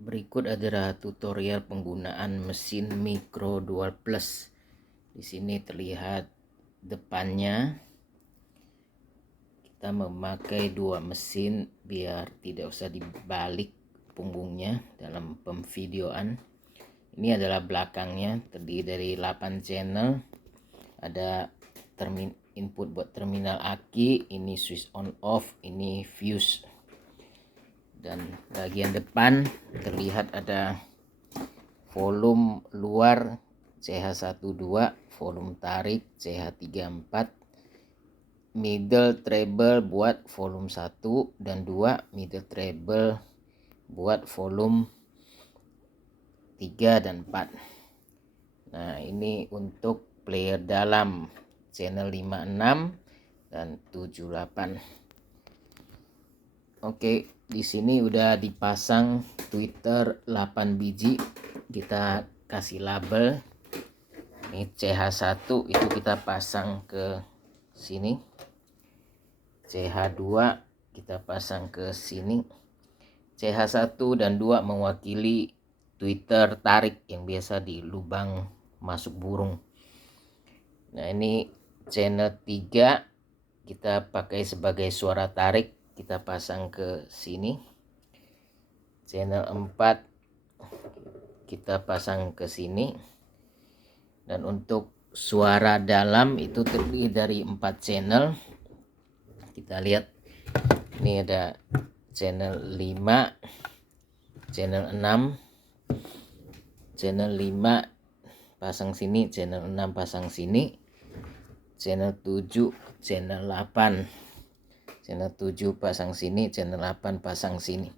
Berikut adalah tutorial penggunaan mesin Micro Dual Plus. Di sini terlihat depannya. Kita memakai dua mesin biar tidak usah dibalik punggungnya dalam pemvideoan. Ini adalah belakangnya, terdiri dari 8 channel. Ada input buat terminal aki, ini switch on off, ini fuse. Dan bagian depan terlihat ada volume luar CH12, volume tarik CH34, middle treble buat volume 1 dan 2, middle treble buat volume 3 dan 4. Nah, ini untuk player dalam channel 56 dan 78. Oke, di sini udah dipasang tweeter 8 biji. Kita kasih label. Ini CH1 itu kita pasang ke sini. CH2 kita pasang ke sini. CH1 dan 2 mewakili tweeter tarik yang biasa di lubang masuk burung. Nah, ini channel 3 kita pakai sebagai suara tarik, kita pasang ke sini. Channel 4 kita pasang ke sini. Dan untuk suara dalam itu terdiri dari 4 channel. Kita lihat ini ada channel 5, channel 6, channel 5 pasang sini, channel 6 pasang sini, channel 7, channel 8, channel 7 pasang sini, channel 8 pasang sini.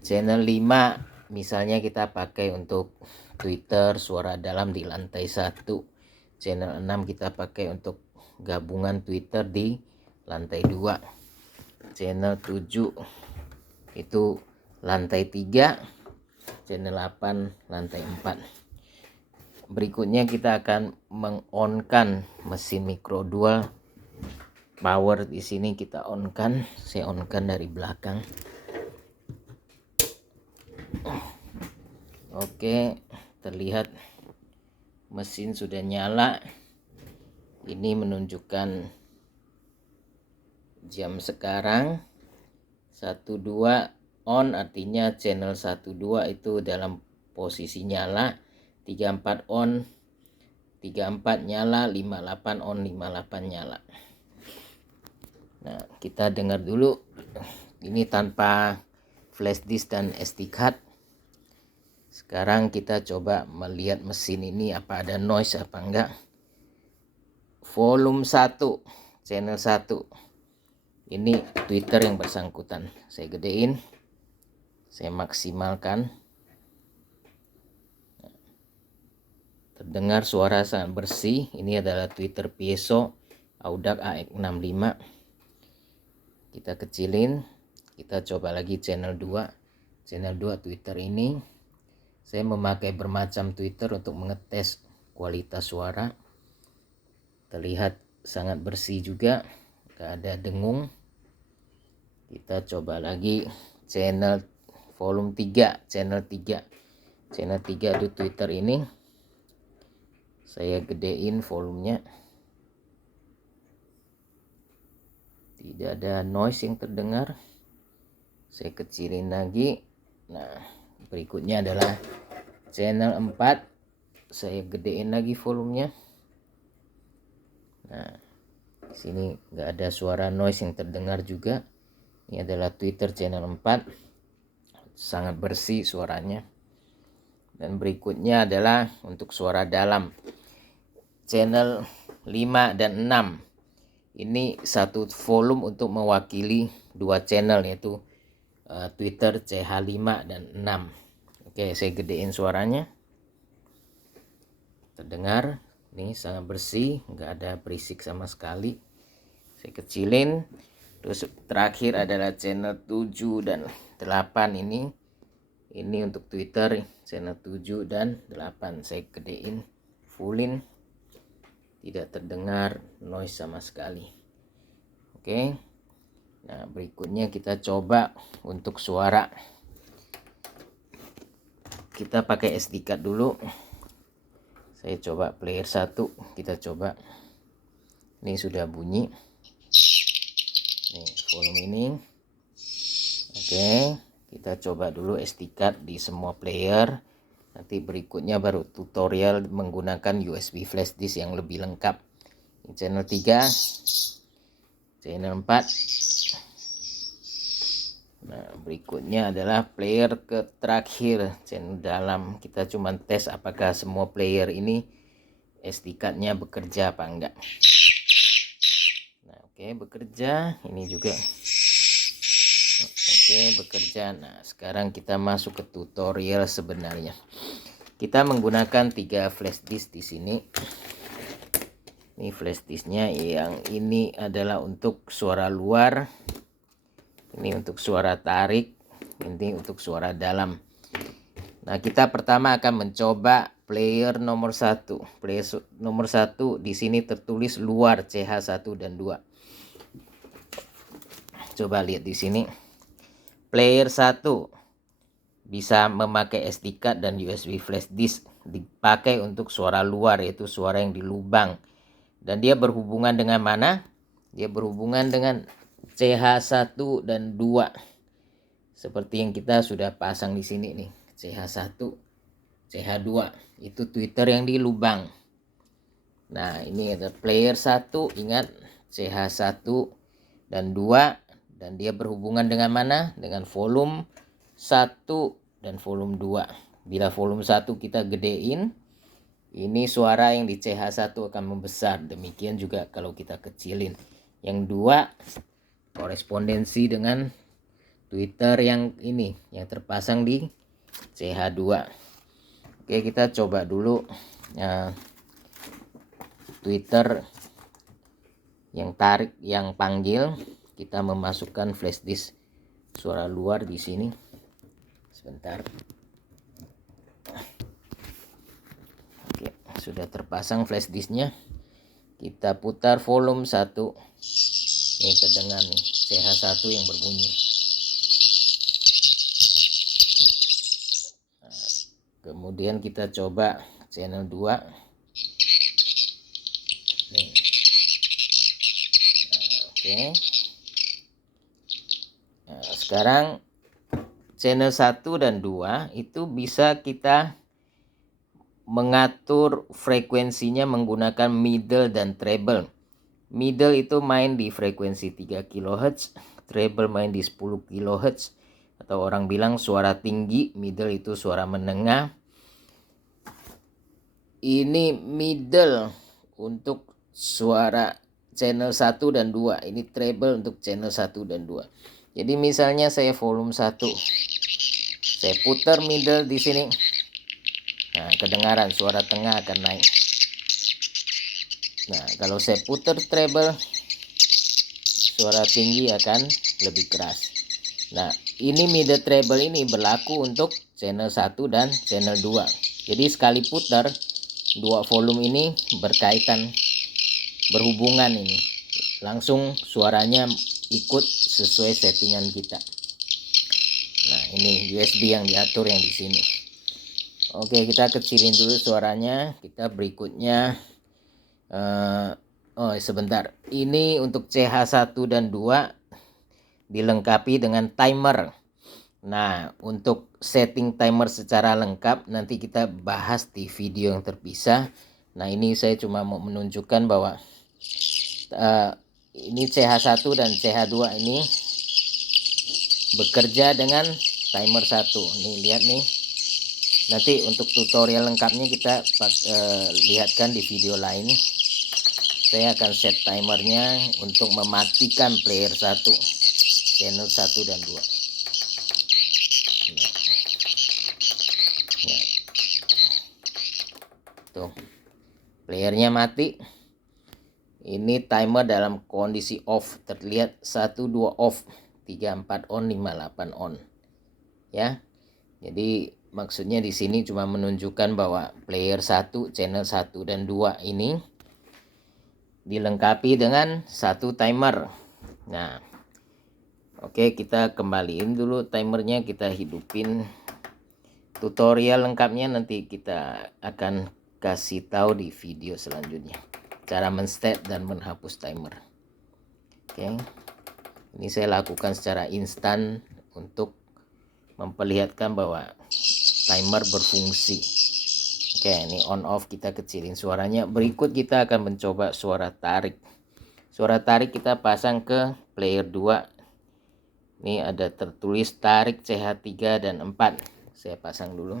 Channel 5 misalnya kita pakai untuk tweeter suara dalam di lantai 1. Channel 6 kita pakai untuk gabungan tweeter di lantai 2. Channel 7 itu lantai 3, channel 8 lantai 4. Berikutnya kita akan meng-on-kan mesin Micro Dual power. Di sini kita on-kan, saya on-kan dari belakang. Oke, terlihat mesin sudah nyala. Ini menunjukkan jam sekarang 12 on, artinya channel 12 itu dalam posisi nyala. 34 on, 34 nyala, 58 on, 58 nyala. Nah, kita dengar dulu. Ini tanpa flash disk dan SD card. Sekarang kita coba melihat mesin ini apa ada noise apa enggak. Volume 1, channel 1. Ini tweeter yang bersangkutan. Saya gedein. Saya maksimalkan. Terdengar suara sangat bersih. Ini adalah tweeter piezo Audac AX65. Kita kecilin. Kita coba lagi channel 2. Channel 2 tweeter ini. Saya memakai bermacam tweeter untuk mengetes kualitas suara. Terlihat sangat bersih juga, gak ada dengung. Kita coba lagi channel volume 3, channel 3. Channel 3 di tweeter ini. Saya gedein volumenya. Tidak ada noise yang terdengar. Saya kecilin lagi. Nah, berikutnya adalah channel 4. Saya gedein lagi volumenya. Nah, di sini nggak ada suara noise yang terdengar juga. Ini adalah tweeter channel 4. Sangat bersih suaranya. Dan berikutnya adalah untuk suara dalam. Channel 5 dan 6. Ini satu volume untuk mewakili dua channel, yaitu tweeter CH5 dan 6. Oke, saya gedein suaranya. Terdengar. Ini sangat bersih, nggak ada berisik sama sekali. Saya kecilin. Terus terakhir adalah channel 7 dan 8 ini. Ini untuk Twitter channel 7 dan 8. Saya gedein, fullin. Tidak terdengar noise sama sekali. Oke. Nah, berikutnya kita coba untuk suara. kita pakai SD card dulu. Saya coba player 1, kita coba. Ini sudah bunyi. Nih, volume ini. Oke, kita coba dulu SD card di semua player. Nanti berikutnya baru tutorial menggunakan USB flash disk yang lebih lengkap. Ini channel 3, channel 4. Nah, berikutnya adalah player ke terakhir, channel dalam. Kita cuma tes apakah semua player ini SD card-nya bekerja apa enggak. Nah, oke, bekerja. Ini juga oke, bekerja. Nah, sekarang kita masuk ke tutorial sebenarnya. Kita menggunakan 3 flash disk di sini. Ini flash disknya, yang ini adalah untuk suara luar, ini untuk suara tarik, ini untuk suara dalam. Nah, kita pertama akan mencoba player nomor 1. Player nomor 1 di sini tertulis luar CH1 dan 2. Coba lihat di sini. Player 1 bisa memakai SD card dan USB flash disk, dipakai untuk suara luar, yaitu suara yang di lubang. Dan dia berhubungan dengan mana? Dia berhubungan dengan CH1 dan 2. Seperti yang kita sudah pasang di sini nih. CH1, CH2. Itu tweeter yang di lubang. Nah, ini ada player 1, ingat CH1 dan 2, dan dia berhubungan dengan mana? Dengan volume 1 dan volume 2. Bila volume 1 kita gedein, ini suara yang di CH1 akan membesar. Demikian juga kalau kita kecilin. Yang 2 korespondensi dengan tweeter yang ini, yang terpasang di CH2. Oke, kita coba dulu tweeter yang tarik, yang panggil. Kita memasukkan flash disk suara luar di sini. Sebentar. Oke, sudah terpasang flash disknya. Kita putar volume 1. Ini terdengar nih, CH1 yang berbunyi. Nah, kemudian kita coba channel 2. Nih. Nah, oke. Nah, sekarang channel 1 dan 2 itu bisa kita mengatur frekuensinya menggunakan middle dan treble. Middle itu main di frekuensi 3 kHz, treble main di 10 kHz, atau orang bilang suara tinggi. Middle itu suara menengah. Ini middle untuk suara channel 1 dan 2. Ini treble untuk channel 1 dan 2. Jadi misalnya saya volume 1. Saya putar middle di sini. Nah, kedengaran suara tengah akan naik. Nah, kalau saya putar treble, suara tinggi akan lebih keras. Nah, ini middle treble ini berlaku untuk channel 1 dan channel 2. Jadi sekali putar, dua volume ini berkaitan, berhubungan ini. Langsung suaranya ikut sesuai settingan kita. Nah, ini USB yang diatur yang di sini. Oke, kita kecilin dulu suaranya. Kita berikutnya sebentar. Ini untuk CH1 dan 2 dilengkapi dengan timer. Nah, untuk setting timer secara lengkap nanti kita bahas di video yang terpisah. Nah, ini saya cuma mau menunjukkan bahwa ini CH1 dan CH2 ini bekerja dengan timer 1. Nih, lihat nih. Nanti untuk tutorial lengkapnya kita lihatkan di video lain. Saya akan set timernya untuk mematikan player 1, channel 1 dan 2. Nah, tuh, playernya mati. Ini timer dalam kondisi off, terlihat 1, 2 off, 3, 4 on, 5, 8 on. Ya. Jadi maksudnya di sini cuma menunjukkan bahwa player 1, channel 1 dan 2 ini dilengkapi dengan satu timer. Nah, oke, kita kembaliin dulu timernya, kita hidupin tutorial lengkapnya nanti kita akan kasih tahu di video selanjutnya, cara men-set dan menghapus timer. Oke, ini saya lakukan secara instan untuk memperlihatkan bahwa timer berfungsi. Oke, ini on off kita kecilin suaranya. Berikut kita akan mencoba suara tarik. Suara tarik kita pasang ke player 2. Ini ada tertulis tarik CH3 dan 4. Saya pasang dulu.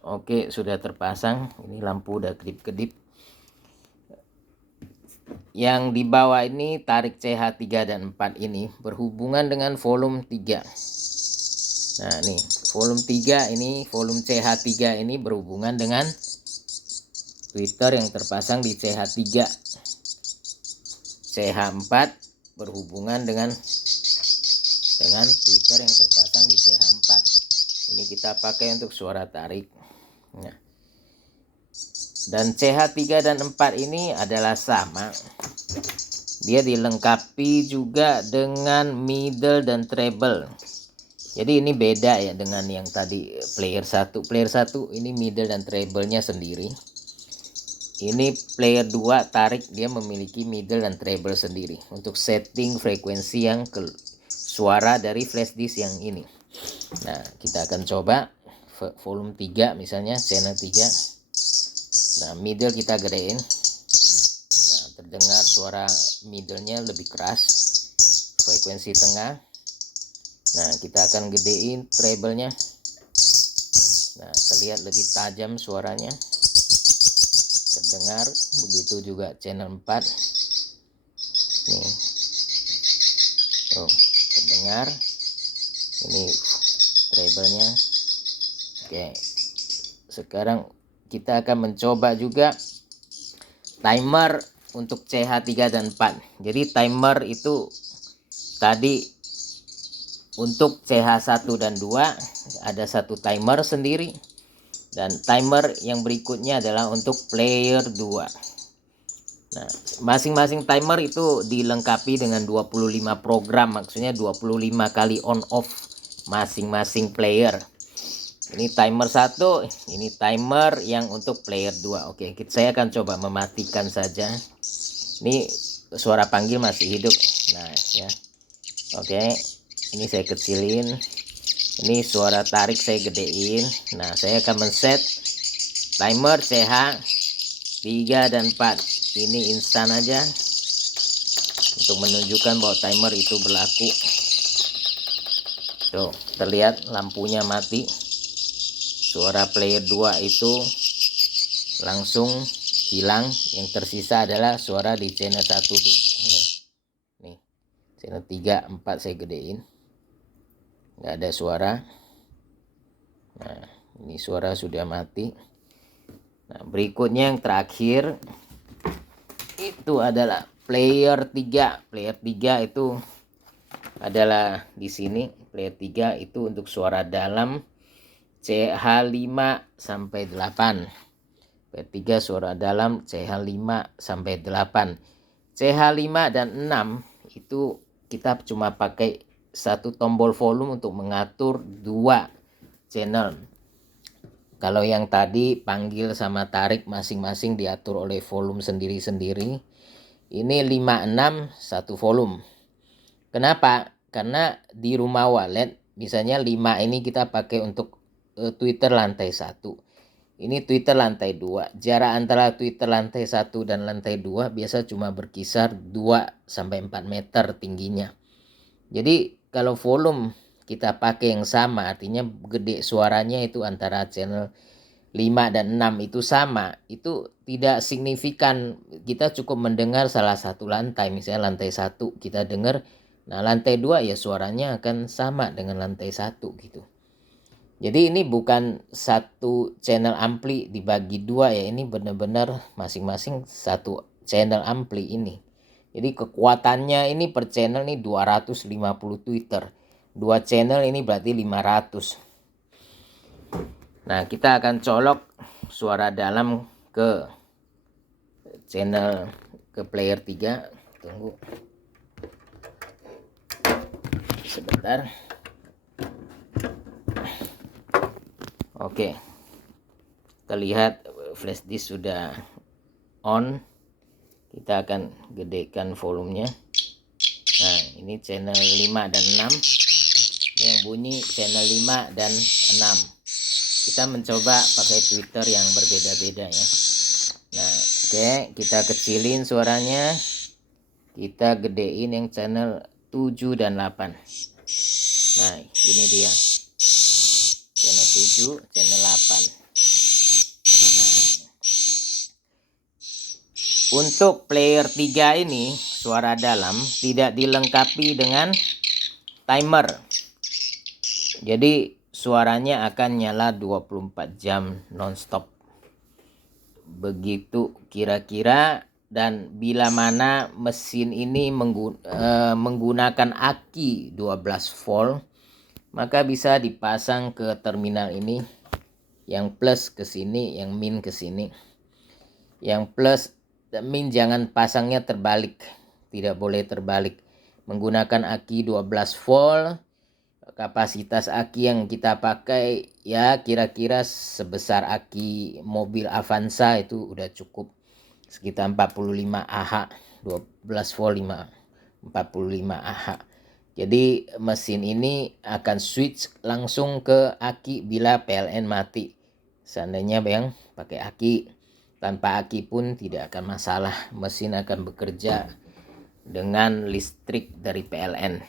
Oke, sudah terpasang. Ini lampu udah kedip-kedip. Yang di bawah ini tarik CH3 dan 4 ini berhubungan dengan volume 3. Nah, nih, volume 3 ini, volume CH3 ini berhubungan dengan tweeter yang terpasang di CH3. CH4 berhubungan dengan tweeter yang terpasang di CH4. Ini kita pakai untuk suara tarik. Nah, dan CH3 dan 4 ini adalah sama. Dia dilengkapi juga dengan middle dan treble. Jadi ini beda ya dengan yang tadi player 1. Player 1 ini middle dan treble-nya sendiri. Ini player 2 tarik, dia memiliki middle dan treble sendiri untuk setting frekuensi yang ke suara dari flash disk yang ini. Nah, kita akan coba volume 3 misalnya, channel 3. Nah, middle kita gedein. Nah, terdengar suara middle-nya lebih keras. Frekuensi tengah. Nah, kita akan gedein treble-nya. Nah, terlihat lebih tajam suaranya. Terdengar. Begitu juga channel 4. Nih. Oh, terdengar. Ini treble-nya. Oke. Sekarang kita akan mencoba juga timer untuk CH3 dan 4. Jadi timer itu tadi untuk CH1 dan 2 ada satu timer sendiri, dan timer yang berikutnya adalah untuk player 2. Nah, masing-masing timer itu dilengkapi dengan 25 program, maksudnya 25 kali on off masing-masing player. Ini timer 1, ini timer yang untuk player 2. Oke, saya akan coba mematikan saja. Ini suara panggil masih hidup. Nah, ya. Oke, ini saya kecilin. Ini suara tarik saya gedein. Nah, saya akan men-set timer CH 3 dan 4. Ini instan aja untuk menunjukkan bahwa timer itu berlaku. Tuh, terlihat lampunya mati. Suara player 2 itu langsung hilang. Yang tersisa adalah suara di channel 1. Nih, channel 3, 4 saya gedein. Nggak ada suara. Nah, ini suara sudah mati. Nah, berikutnya yang terakhir itu adalah player 3. Player 3 itu adalah di sini. Player 3 itu untuk suara dalam CH5 sampai 8. Player 3 suara dalam CH5 sampai 8. CH5 dan 6 itu kita cuma pakai satu tombol volume untuk mengatur 2 channel. Kalau yang tadi panggil sama tarik masing-masing diatur oleh volume sendiri-sendiri. Ini 56 satu volume. Kenapa? Karena di rumah walet misalnya 5 ini kita pakai untuk tweeter lantai 1. Ini tweeter lantai 2. Jarak antara tweeter lantai 1 dan lantai 2 biasa cuma berkisar 2 sampai 4 meter tingginya. Jadi kalau volume kita pakai yang sama, artinya gede suaranya itu antara channel 5 dan 6 itu sama, itu tidak signifikan. Kita cukup mendengar salah satu lantai, misalnya lantai 1 kita dengar. Nah, lantai 2 ya suaranya akan sama dengan lantai 1 gitu. Jadi ini bukan satu channel ampli dibagi 2 ya, ini benar-benar masing-masing satu channel ampli ini. Jadi kekuatannya ini per channel nih 250 tweeter. 2 channel ini berarti 500. Nah, kita akan colok suara dalam ke channel ke player 3. Tunggu. sebentar. Oke, terlihat flash disk sudah on. Kita akan gedekan volumenya. Nah, ini channel 5 dan 6. Yang bunyi channel 5 dan 6. Kita mencoba pakai tweeter yang berbeda-beda ya. Nah, oke, kita kecilin suaranya. Kita gedein yang channel 7 dan 8. Nah, ini dia. Channel 7, channel 8. Nah, untuk player 3 ini, suara dalam tidak dilengkapi dengan timer. Jadi suaranya akan nyala 24 jam nonstop. Begitu kira-kira. Dan bila mana mesin ini menggunakan aki 12 volt, maka bisa dipasang ke terminal ini. Yang plus ke sini, yang min ke sini. Yang plus dan min jangan pasangnya terbalik. Tidak boleh terbalik. Menggunakan aki 12 volt. Kapasitas aki yang kita pakai ya kira-kira sebesar aki mobil Avanza, itu udah cukup. Sekitar 45 Ah, 12 volt 45 Ah. Jadi mesin ini akan switch langsung ke aki bila PLN mati. Seandainya yang pakai aki, tanpa aki pun tidak akan masalah. Mesin akan bekerja dengan listrik dari PLN.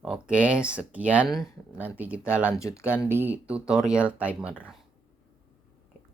Oke, sekian. Nanti kita lanjutkan di tutorial timer.